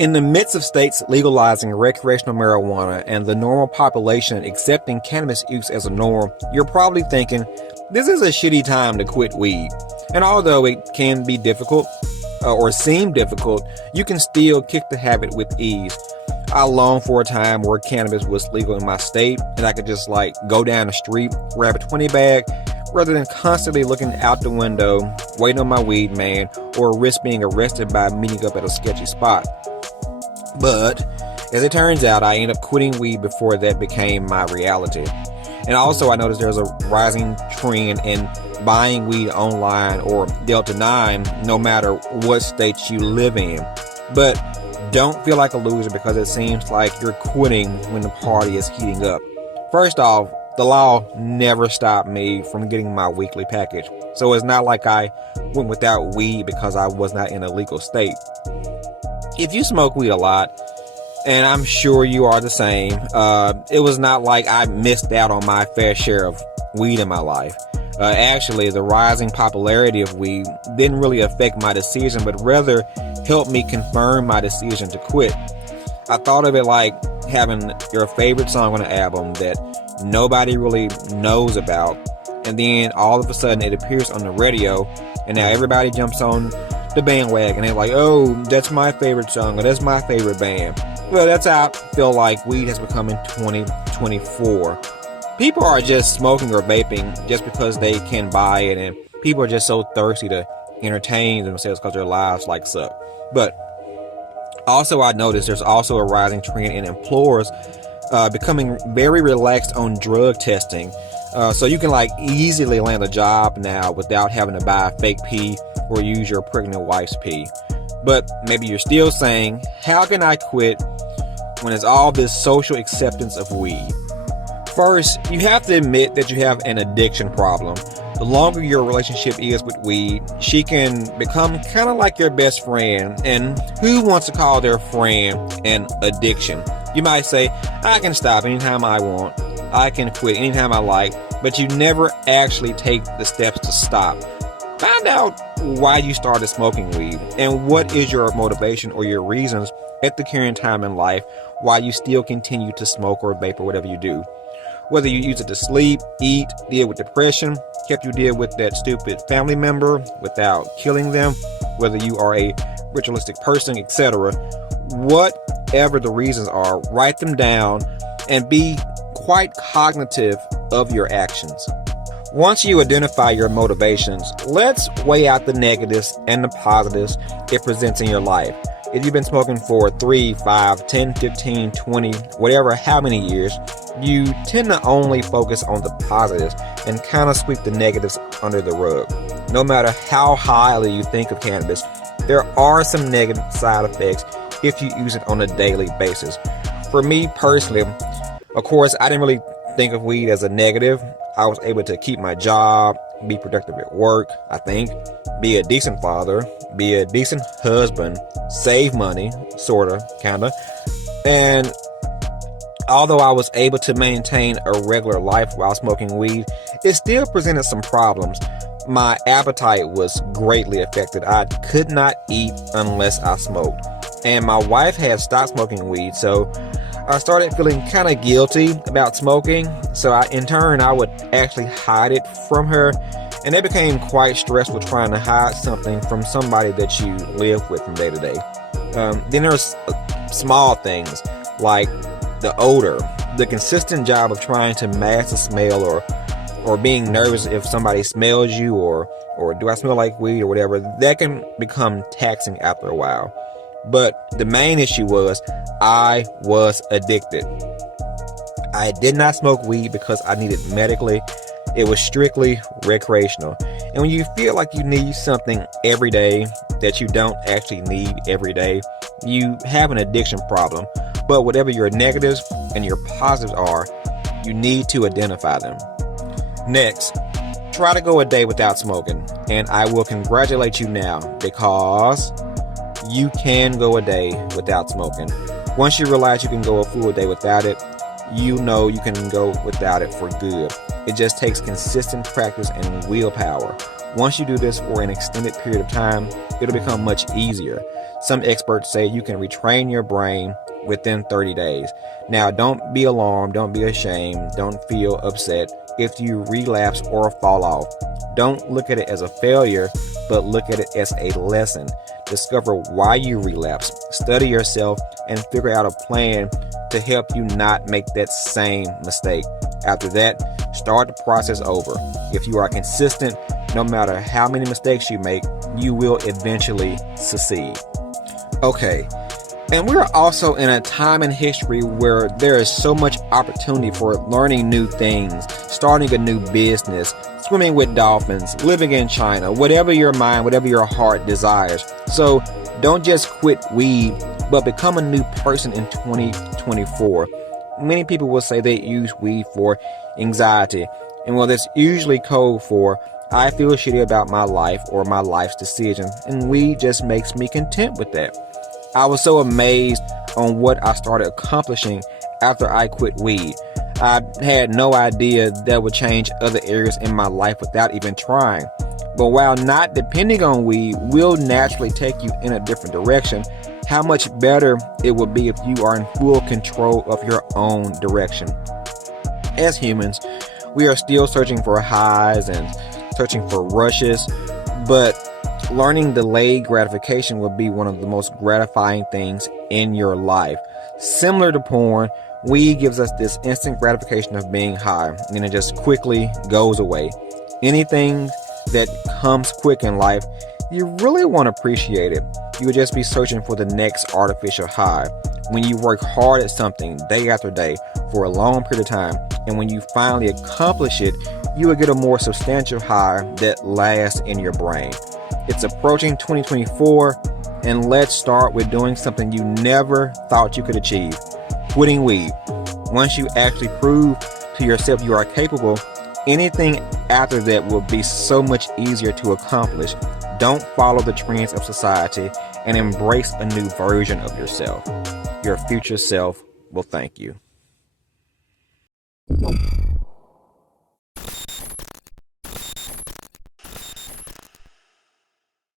In the midst of states legalizing recreational marijuana and the normal population accepting cannabis use as a norm, you're probably thinking, this is a shitty time to quit weed. And although it can be difficult, or seem difficult, you can still kick the habit with ease. I longed for a time where cannabis was legal in my state and I could just go down the street, grab a 20 bag, rather than constantly looking out the window, waiting on my weed man, or risk being arrested by meeting up at a sketchy spot. But, as it turns out, I ended up quitting weed before that became my reality. And also I noticed there's a rising trend in buying weed online or Delta 9 no matter what state you live in. But don't feel like a loser because it seems like you're quitting when the party is heating up. First off, the law never stopped me from getting my weekly package. So it's not like I went without weed because I was not in a legal state. If you smoke weed a lot, and I'm sure you are the same, it was not like I missed out on my fair share of weed in my life. Actually, the rising popularity of weed didn't really affect my decision, but rather helped me confirm my decision to quit. I thought of it like having your favorite song on an album that nobody really knows about, and then all of a sudden it appears on the radio, and now everybody jumps on the bandwagon. They're like, oh, that's my favorite song, or that's my favorite band. Well, that's how I feel like weed has become in 2024. People are just smoking or vaping just because they can buy it, and people are just so thirsty to entertain themselves because their lives suck. But also I noticed there's also a rising trend in employers becoming very relaxed on drug testing. So you can easily land a job now without having to buy a fake pee or use your pregnant wife's pee. But maybe you're still saying, how can I quit when it's all this social acceptance of weed? First, you have to admit that you have an addiction problem. The longer your relationship is with weed, she can become kind of like your best friend. And who wants to call their friend an addiction? You might say, I can stop anytime I want. I can quit anytime I like. But you never actually take the steps to stop. Find out why you started smoking weed and what is your motivation or your reasons at the current time in life why you still continue to smoke or vape or whatever you do. Whether you use it to sleep, eat, deal with depression, help you deal with that stupid family member without killing them, whether you are a ritualistic person, etc. Whatever the reasons are, write them down and be quite cognitive of your actions. Once you identify your motivations, let's weigh out the negatives and the positives it presents in your life. If you've been smoking for 3, 5, 10, 15, 20, whatever, how many years, you tend to only focus on the positives and kind of sweep the negatives under the rug. No matter how highly you think of cannabis, there are some negative side effects if you use it on a daily basis. For me personally, of course, I didn't really think of weed as a negative. I was able to keep my job, be productive at work, I think, be a decent father, be a decent husband, save money, sorta, kinda. And although I was able to maintain a regular life while smoking weed, it still presented some problems. My appetite was greatly affected. I could not eat unless I smoked. And my wife had stopped smoking weed, so I started feeling kind of guilty about smoking. So in turn, I would actually hide it from her. And it became quite stressful trying to hide something from somebody that you live with from day to day. Then there's small things like the odor, the consistent job of trying to mask the smell or being nervous if somebody smells you or do I smell like weed or whatever. That can become taxing after a while. But the main issue was I was addicted. I did not smoke weed because I needed it medically. It was strictly recreational. And when you feel like you need something every day that you don't actually need every day, you have an addiction problem. But whatever your negatives and your positives are, you need to identify them. Next, try to go a day without smoking. And I will congratulate you now because you can go a day without smoking. Once you realize you can go a full day without it, you know you can go without it for good. It just takes consistent practice and willpower. Once you do this for an extended period of time, it'll become much easier. Some experts say you can retrain your brain within 30 days. Now, don't be alarmed, don't be ashamed, don't feel upset if you relapse or fall off. Don't look at it as a failure, but look at it as a lesson. Discover why you relapse, study yourself, and figure out a plan to help you not make that same mistake. After that, start the process over. If you are consistent, no matter how many mistakes you make, you will eventually succeed. Okay, and we're also in a time in history where there is so much opportunity for learning new things, starting a new business, swimming with dolphins, living in China, whatever your mind, whatever your heart desires. So don't just quit weed, but become a new person in 2024. Many people will say they use weed for anxiety, and well, that's usually code for I feel shitty about my life or my life's decisions, and weed just makes me content with that. I was so amazed on what I started accomplishing after I quit weed. I had no idea that would change other areas in my life without even trying. But while not depending on weed will naturally take you in a different direction, how much better it would be if you are in full control of your own direction. As humans, we are still searching for highs and searching for rushes, but learning delayed gratification will be one of the most gratifying things in your life. Similar to porn, weed gives us this instant gratification of being high, and it just quickly goes away. Anything that comes quick in life, you really won't appreciate it. You will just be searching for the next artificial high. When you work hard at something day after day for a long period of time, and when you finally accomplish it, you will get a more substantial high that lasts in your brain. It's approaching 2024, and let's start with doing something you never thought you could achieve: quitting weed. Once you actually prove to yourself you are capable, anything after that will be so much easier to accomplish. Don't follow the trends of society and embrace a new version of yourself. Your future self will thank you.